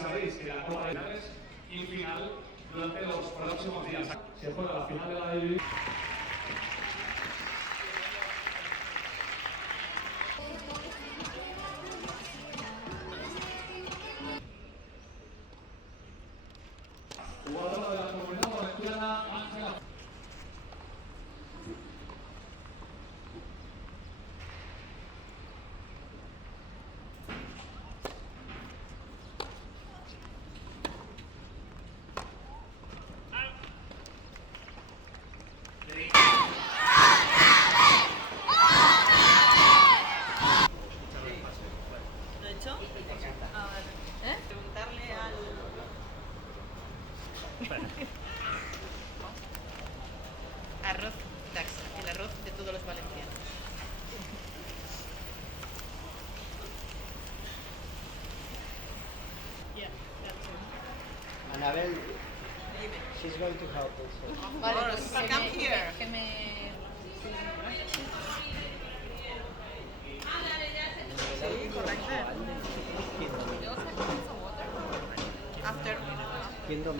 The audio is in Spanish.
sabéis que la Copa de Finales y final durante los próximos días. Se juega la final de la Liga. Jugadora de la Comunidad Valenciana, Ángela. ¿Lo he hecho? Ah, vale. Preguntarle al... Arroz taxa, el arroz de todos los valencianos. Yeah, that's it. Annabelle, Dime. she's going to help us. Vale, pues come here. Que me... Sí, correcto. You also have some water? After. Kingdom.